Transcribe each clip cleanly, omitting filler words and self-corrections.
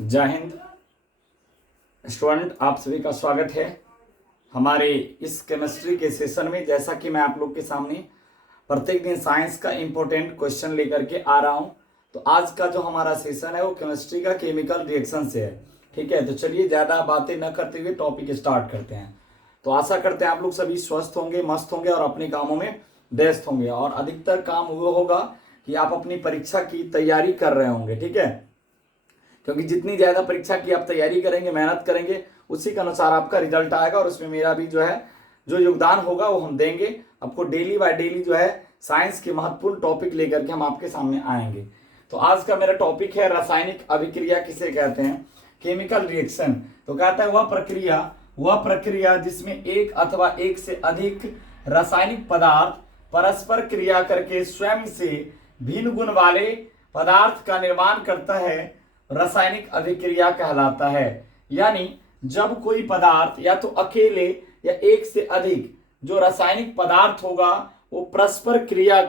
जय हिंद स्टूडेंट, आप सभी का स्वागत है हमारे इस केमिस्ट्री के सेशन में। जैसा कि मैं आप लोग के सामने प्रत्येक दिन साइंस का इम्पोर्टेंट क्वेश्चन लेकर के आ रहा हूं, तो आज का जो हमारा सेशन है वो केमिस्ट्री का केमिकल रिएक्शन से है। ठीक है, तो चलिए ज़्यादा बातें न करते हुए टॉपिक स्टार्ट करते हैं। तो आशा करते हैं आप लोग सभी स्वस्थ होंगे, मस्त होंगे और अपने कामों में व्यस्त होंगे, और अधिकतर काम वो होगा कि आप अपनी परीक्षा की तैयारी कर रहे होंगे। ठीक है, क्योंकि जितनी ज़्यादा परीक्षा की आप तैयारी करेंगे, मेहनत करेंगे, उसी के अनुसार आपका रिजल्ट आएगा, और उसमें मेरा भी जो है जो योगदान होगा वो हम देंगे आपको। डेली बाय डेली जो है साइंस के महत्वपूर्ण टॉपिक लेकर के हम आपके सामने आएंगे। तो आज का मेरा टॉपिक है रासायनिक अभिक्रिया किसे कहते हैं, केमिकल रिएक्शन। तो कहता है वह प्रक्रिया जिसमें एक अथवा एक से अधिक रासायनिक पदार्थ परस्पर क्रिया करके स्वयं से भिन्न गुण वाले पदार्थ का निर्माण करता है, रासायनिक अभिक्रिया कहलाता है। यानी जब कोई पदार्थ या तो अकेले या एक से अधिक जो रासायनिक पदार्थ होगा वो परस्पर क्रिया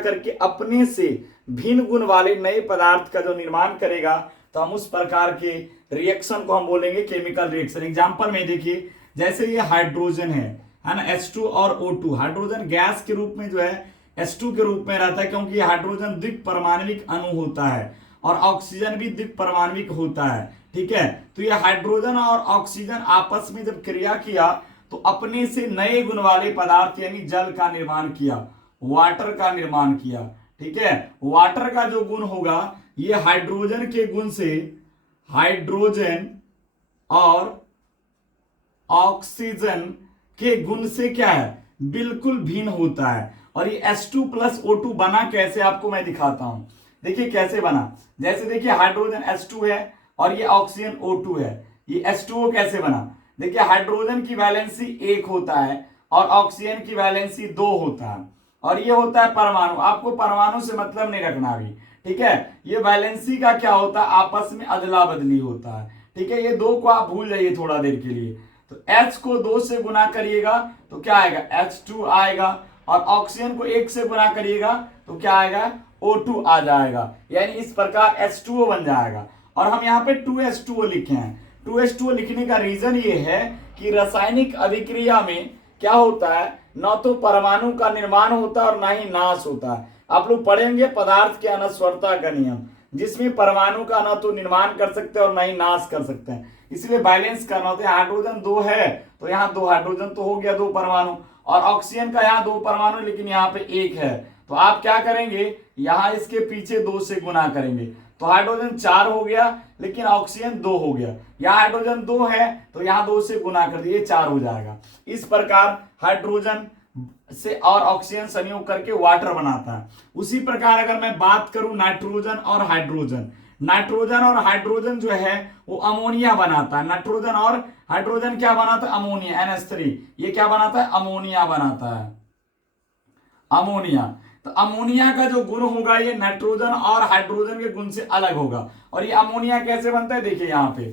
करके अपने से भिन्न गुण वाले नए पदार्थ का जो निर्माण करेगा, तो हम उस प्रकार के रिएक्शन को हम बोलेंगे केमिकल रिएक्शन। एग्जांपल में देखिए, जैसे ये हाइड्रोजन है ना, H2 और O2। हाइड्रोजन गैस के रूप में जो है H2 के रूप में रहता है, क्योंकि ये हाइड्रोजन द्विपरमाणविक अणु होता है और ऑक्सीजन भी द्विपरमाणविक होता है। ठीक है, तो ये हाइड्रोजन और ऑक्सीजन आपस में जब क्रिया किया तो अपने से नए गुण वाले पदार्थ यानी जल का निर्माण किया, वाटर का निर्माण किया। ठीक है, वाटर का जो गुण होगा ये हाइड्रोजन के गुण से, हाइड्रोजन और ऑक्सीजन के गुण से क्या है, बिल्कुल भिन्न होता है। और ये H2 प्लस O2 बना कैसे, आपको मैं दिखाता हूं। देखिए कैसे बना। जैसे देखिए हाइड्रोजन H2 है और ये ऑक्सीजन O2 है, ये H2O कैसे बना। देखिए हाइड्रोजन की वैलेंसी 1 होता है और ऑक्सीजन की वैलेंसी 2 होता है, और ये होता है परमाणु। आपको परमाणु से मतलब नहीं रखना अभी। ठीक है, ये वैलेंसी का क्या होता है, आपस में अदला बदली होता है। ठीक है, ये 2 को आप भूल जाइए थोड़ा देर के लिए। तो H को 2 से गुना करिएगा तो क्या आएगा, H2 आएगा, और ऑक्सीजन को 1 से गुना करिएगा तो क्या आएगा, O2 आ जाएगा। यानी इस प्रकार H2O बन जाएगा। और हम यहाँ पे 2H2O लिखे हैं। 2H2O लिखने का रीजन ये है कि रासायनिक अभिक्रिया में क्या होता है, न तो परमाणु का निर्माण होता है और ना ही नाश होता है। आप लोग पढ़ेंगे पदार्थ की अनस्वरता का नियम, जिसमें परमाणु का ना तो निर्माण कर सकते हैं और ना ही नाश कर सकते हैं। इसलिए बैलेंस करना होता है। हाइड्रोजन 2 है तो यहाँ 2 हाइड्रोजन तो हो गया, 2 परमाणु, और ऑक्सीजन का यहाँ 2 परमाणु लेकिन यहाँ पे 1 है। तो आप क्या करेंगे, यहाँ इसके पीछे 2 से गुना करेंगे तो हाइड्रोजन 4 हो गया, लेकिन ऑक्सीजन 2 हो गया। यहाँ हाइड्रोजन 2 है तो यहाँ 2 से गुना कर दिए, 4 हो जाएगा। इस प्रकार हाइड्रोजन से और ऑक्सीजन संयोग करके वाटर बनाता है। उसी प्रकार अगर मैं बात करूं नाइट्रोजन और हाइड्रोजन, नाइट्रोजन और हाइड्रोजन जो है वो अमोनिया बनाता है। नाइट्रोजन और हाइड्रोजन क्या बनाता है, अमोनिया, NH3। ये क्या बनाता है, अमोनिया बनाता है, अमोनिया। तो अमोनिया का जो गुण होगा ये नाइट्रोजन और हाइड्रोजन के गुण से अलग होगा। और ये अमोनिया कैसे बनता है, देखिए यहां पे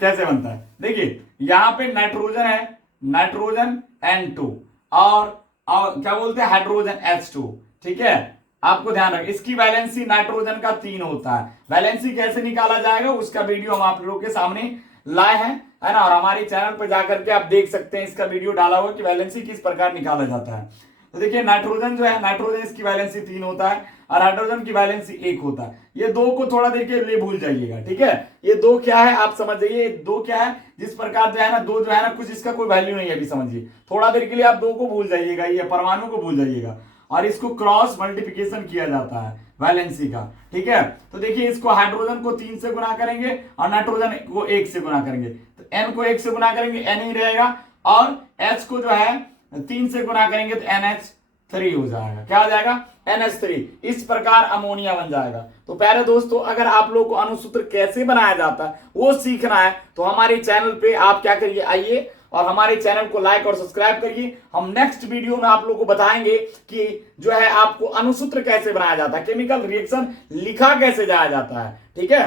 कैसे बनता है। देखिए यहां पे नाइट्रोजन है, नाइट्रोजन N2, और क्या बोलते हैं, हाइड्रोजन H2। ठीक है, आपको ध्यान रखें इसकी वैलेंसी नाइट्रोजन का 3 होता है। वैलेंसी कैसे निकाला जाएगा उसका वीडियो हम आप लोगों के सामने लाए हैं, है ना, और हमारे चैनल पर जाकर के आप देख सकते हैं, इसका वीडियो डाला हुआ कि वैलेंसी किस प्रकार निकाला जाता है। तो देखिए नाइट्रोजन जो है, नाइट्रोजन इसकी वैलेंसी 3 होता है और हाइड्रोजन की वैलेंसी 1 होता है। ये 2 को थोड़ा देर के लिए भूल जाइएगा। ठीक है, ये 2 क्या है आप समझ जाइए, 2 क्या है, जिस प्रकार जो है ना 2 जो है ना कुछ इसका कोई वैल्यू नहीं है, अभी समझिए। थोड़ा देर के लिए आप 2 को भूल जाइएगा, ये परमाणु को भूल जाइएगा, और इसको क्रॉस मल्टीप्लिकेशन किया जाता है वैलेंसी का। ठीक है, तो देखिए इसको हाइड्रोजन को 3 से गुना करेंगे और नाइट्रोजन को 1 से गुना करेंगे, तो N को 1 से गुना करेंगे N ही रहेगा, और H को जो है 3 से गुना करेंगे तो NH3 हो जाएगा। क्या हो जाएगा, NH3। इस प्रकार अमोनिया बन जाएगा। तो प्यारे दोस्तों, अगर आप लोग को अणुसूत्र कैसे बनाया जाता है वो सीखना है तो हमारे चैनल पे आप क्या करिए, आइए और हमारे चैनल को लाइक और सब्सक्राइब करिए। हम नेक्स्ट वीडियो में आप लोग को बताएंगे कि जो है आपको अणुसूत्र कैसे बनाया जाता है, केमिकल रिएक्शन लिखा कैसे जाया जाता है। ठीक है,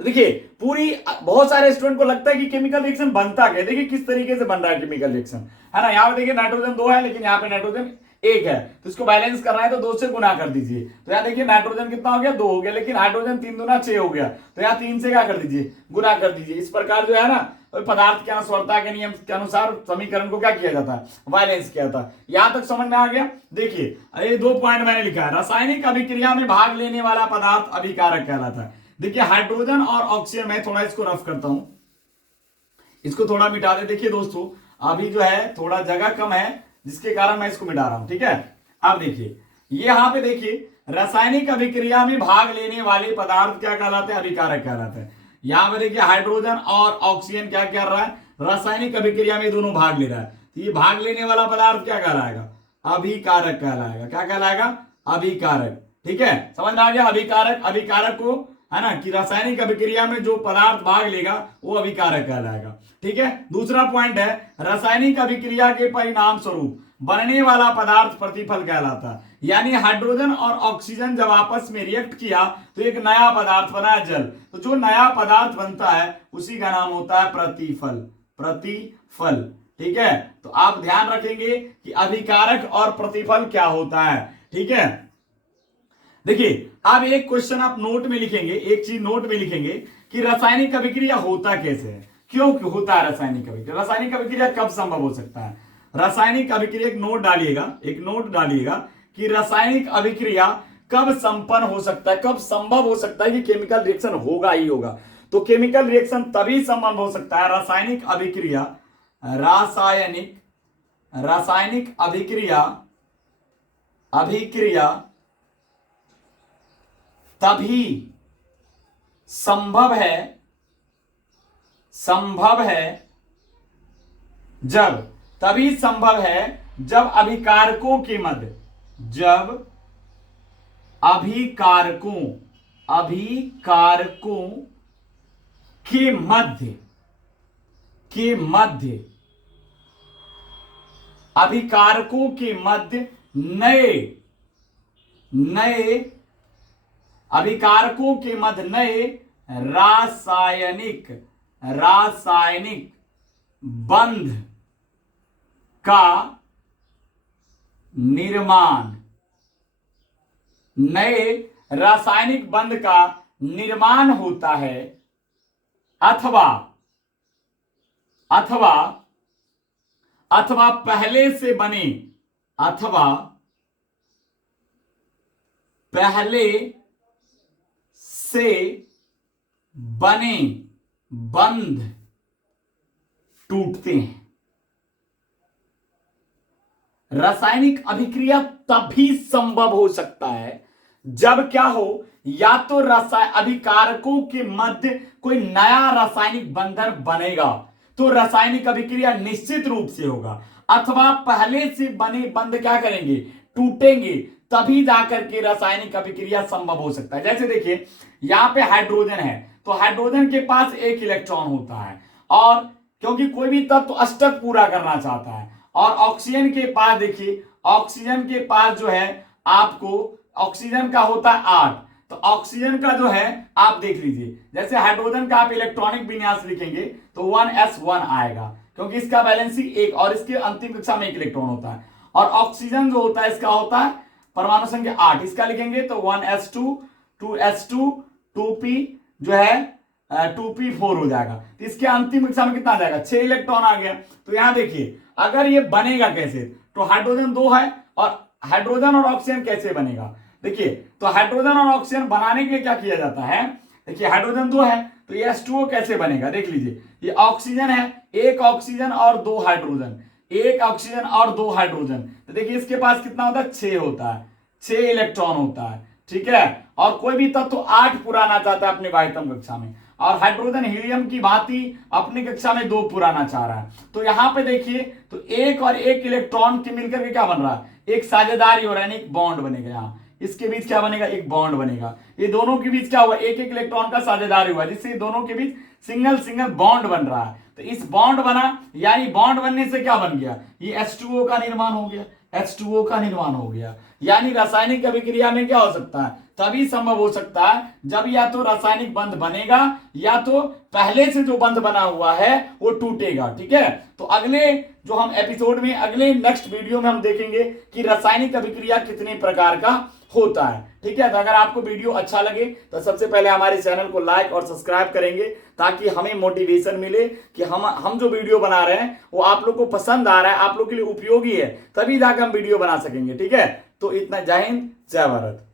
तो देखिए पूरी बहुत सारे स्टूडेंट को लगता है कि केमिकल रिएक्शन बनता क्या है। देखिए किस तरीके से बन रहा है केमिकल रिएक्शन, है ना। यहाँ पे देखिए नाइट्रोजन 2 है लेकिन यहाँ पे नाइट्रोजन 1 है, तो इसको बैलेंस करना है तो 2 से गुना कर दीजिए। तो यहाँ देखिए नाइट्रोजन कितना हो गया, 2 हो गया, लेकिन हाइड्रोजन 3 दूना 6 हो गया, तो यहाँ 3 से क्या कर दीजिए, गुना कर दीजिए। इस प्रकार जो है ना पदार्थ के अनुस्वरता के नियम के अनुसार समीकरण को क्या किया जाता है, बैलेंस किया जाता है। यहां तक समझ में आ गया। देखिए ये 2 पॉइंट मैंने लिखा है, रासायनिक अभिक्रिया में भाग लेने वाला पदार्थ अभिकारक कहलाता है। देखिए हाइड्रोजन और ऑक्सीजन, मैं थोड़ा इसको रफ करता हूं, इसको थोड़ा मिटा दे। देखिए दोस्तों अभी जो है थोड़ा जगह कम है, जिसके कारण मैं इसको मिटा रहा हूं, ठीक है। अब देखिए यहां पे देखिए रासायनिक अभिक्रिया में भाग लेने वाले पदार्थ क्या कहलाते हैं, अभिकारक कहलाते हैं। यहां पे देखिए हाइड्रोजन और ऑक्सीजन क्या कर रहा है, रासायनिक अभिक्रिया में दोनों भाग ले रहा है, तो ये भाग लेने वाला पदार्थ क्या कहलाएगा, अभिकारक कहलाएगा। क्या कहलाएगा, अभिकारक। ठीक है, समझ में आ गया। अभिकारक, अभिकारक को है ना कि रासायनिक अभिक्रिया में जो पदार्थ भाग लेगा वो अभिकारक कहलाएगा। ठीक है, दूसरा पॉइंट है रासायनिक अभिक्रिया के परिणाम स्वरूप बनने वाला पदार्थ प्रतिफल कहलाता है। यानी हाइड्रोजन और ऑक्सीजन जब आपस में रिएक्ट किया तो एक नया पदार्थ बना, जल। तो जो नया पदार्थ बनता है उसी का नाम होता है प्रतिफल, प्रतिफल। ठीक है, तो आप ध्यान रखेंगे कि अभिकारक और प्रतिफल क्या होता है। ठीक है, देखिए अब एक क्वेश्चन आप नोट में लिखेंगे, एक चीज नोट में लिखेंगे कि रासायनिक अभिक्रिया होता कैसे है, क्यों होता है रासायनिक अभिक्रिया, रासायनिक अभिक्रिया कब संभव हो सकता है। रासायनिक अभिक्रिया एक नोट डालिएगा, एक नोट डालिएगा कि रासायनिक अभिक्रिया कब संपन्न हो सकता है, कब संभव हो सकता है कि केमिकल रिएक्शन होगा ही होगा। तो केमिकल रिएक्शन तभी संभव हो सकता है, रासायनिक अभिक्रिया, रासायनिक अभिक्रिया, अभिक्रिया तभी संभव है जब, तभी संभव है जब अभिकारकों के मध्य, जब अभिकारकों के मध्य, अभिकारकों के मध्य नए अभिकारकों के मध्य नए रासायनिक बंध का निर्माण, नए रासायनिक बंध का निर्माण होता है, अथवा पहले से बने, अथवा पहले से बने बंध टूटते हैं। रासायनिक अभिक्रिया तभी संभव हो सकता है जब क्या हो, या तो अभिकारकों के मध्य कोई नया रासायनिक बंधन बनेगा तो रासायनिक अभिक्रिया निश्चित रूप से होगा, अथवा पहले से बने बंध क्या करेंगे, टूटेंगे, तभी जाकर के रासायनिक अभिक्रिया संभव हो सकता है। जैसे देखिए यहां पे हाइड्रोजन है, तो हाइड्रोजन के पास एक इलेक्ट्रॉन होता है, और क्योंकि कोई भी तत्व तो अष्टक पूरा करना चाहता है, और ऑक्सीजन के पास देखिए, ऑक्सीजन के पास जो है आपको ऑक्सीजन का होता है 8, तो ऑक्सीजन का जो है आप देख लीजिए, जैसे हाइड्रोजन का आप इलेक्ट्रॉनिक विन्यास लिखेंगे तो 1s1 आएगा, क्योंकि इसका वैलेंसी 1 और इसके अंतिम कक्षा में 1 इलेक्ट्रॉन होता है। और ऑक्सीजन जो होता है इसका होता है परमाणु संख्या 8, इसका लिखेंगे तो 1s2 2s2 2p जो है 2p4 हो जाएगा। तो इसके अंतिम कक्षा में कितना आ जाएगा, 6 इलेक्ट्रॉन आ गया। तो यहां देखिए अगर ये बनेगा कैसे, तो हाइड्रोजन 2 है, और हाइड्रोजन और ऑक्सीजन कैसे बनेगा, देखिए तो हाइड्रोजन और ऑक्सीजन बनाने के लिए क्या किया जाता है, देखिए हाइड्रोजन 2 है तो ये H2O कैसे बनेगा, देख लीजिए ये ऑक्सीजन है, एक ऑक्सीजन और 2 हाइड्रोजन, एक ऑक्सीजन और 2 हाइड्रोजन, तो देखिए इसके पास कितना होता है, 6 होता है, 6 इलेक्ट्रॉन होता है। ठीक है, और कोई भी तत्व तो 8 पुराना चाहता है अपने बाह्यतम कक्षा में, और हाइड्रोजन हीलियम की भांति अपनी कक्षा में 2 पुराना चाह रहा है। तो यहां पे देखिए तो 1 और 1 इलेक्ट्रॉन के मिलकर के क्या बन रहा है, एक साझेदारी हो रहा है, एक बॉन्ड बनेगा। यहाँ इसके बीच क्या बनेगा, एक बॉन्ड बनेगा। ये दोनों के बीच क्या हुआ, एक एक इलेक्ट्रॉन का साझेदारी हुआ, जिससे दोनों के बीच सिंगल बॉन्ड बन रहा है। तो इस बॉन्ड बना, यानी बॉन्ड बनने से क्या बन गया, ये H2O का निर्माण हो गया, H2O का निर्माण हो गया। यानी रासायनिक अभिक्रिया में क्या हो सकता है, तभी संभव हो सकता है जब या तो रासायनिक बंध बनेगा, या तो पहले से जो बंध बना हुआ है वो टूटेगा। ठीक है, तो अगले जो हम एपिसोड में अगले नेक्स्ट वीडियो में हम देखेंगे कि रासायनिक अभिक्रिया कितने प्रकार का होता है। ठीक है, तो अगर आपको वीडियो अच्छा लगे तो सबसे पहले हमारे चैनल को लाइक और सब्सक्राइब करेंगे, ताकि हमें मोटिवेशन मिले कि हम जो वीडियो बना रहे हैं वो आप लोग को पसंद आ रहा है, आप लोग के लिए उपयोगी है, तभी जाकर हम वीडियो बना सकेंगे। ठीक है, तो इतना। जय हिंद, जय भारत।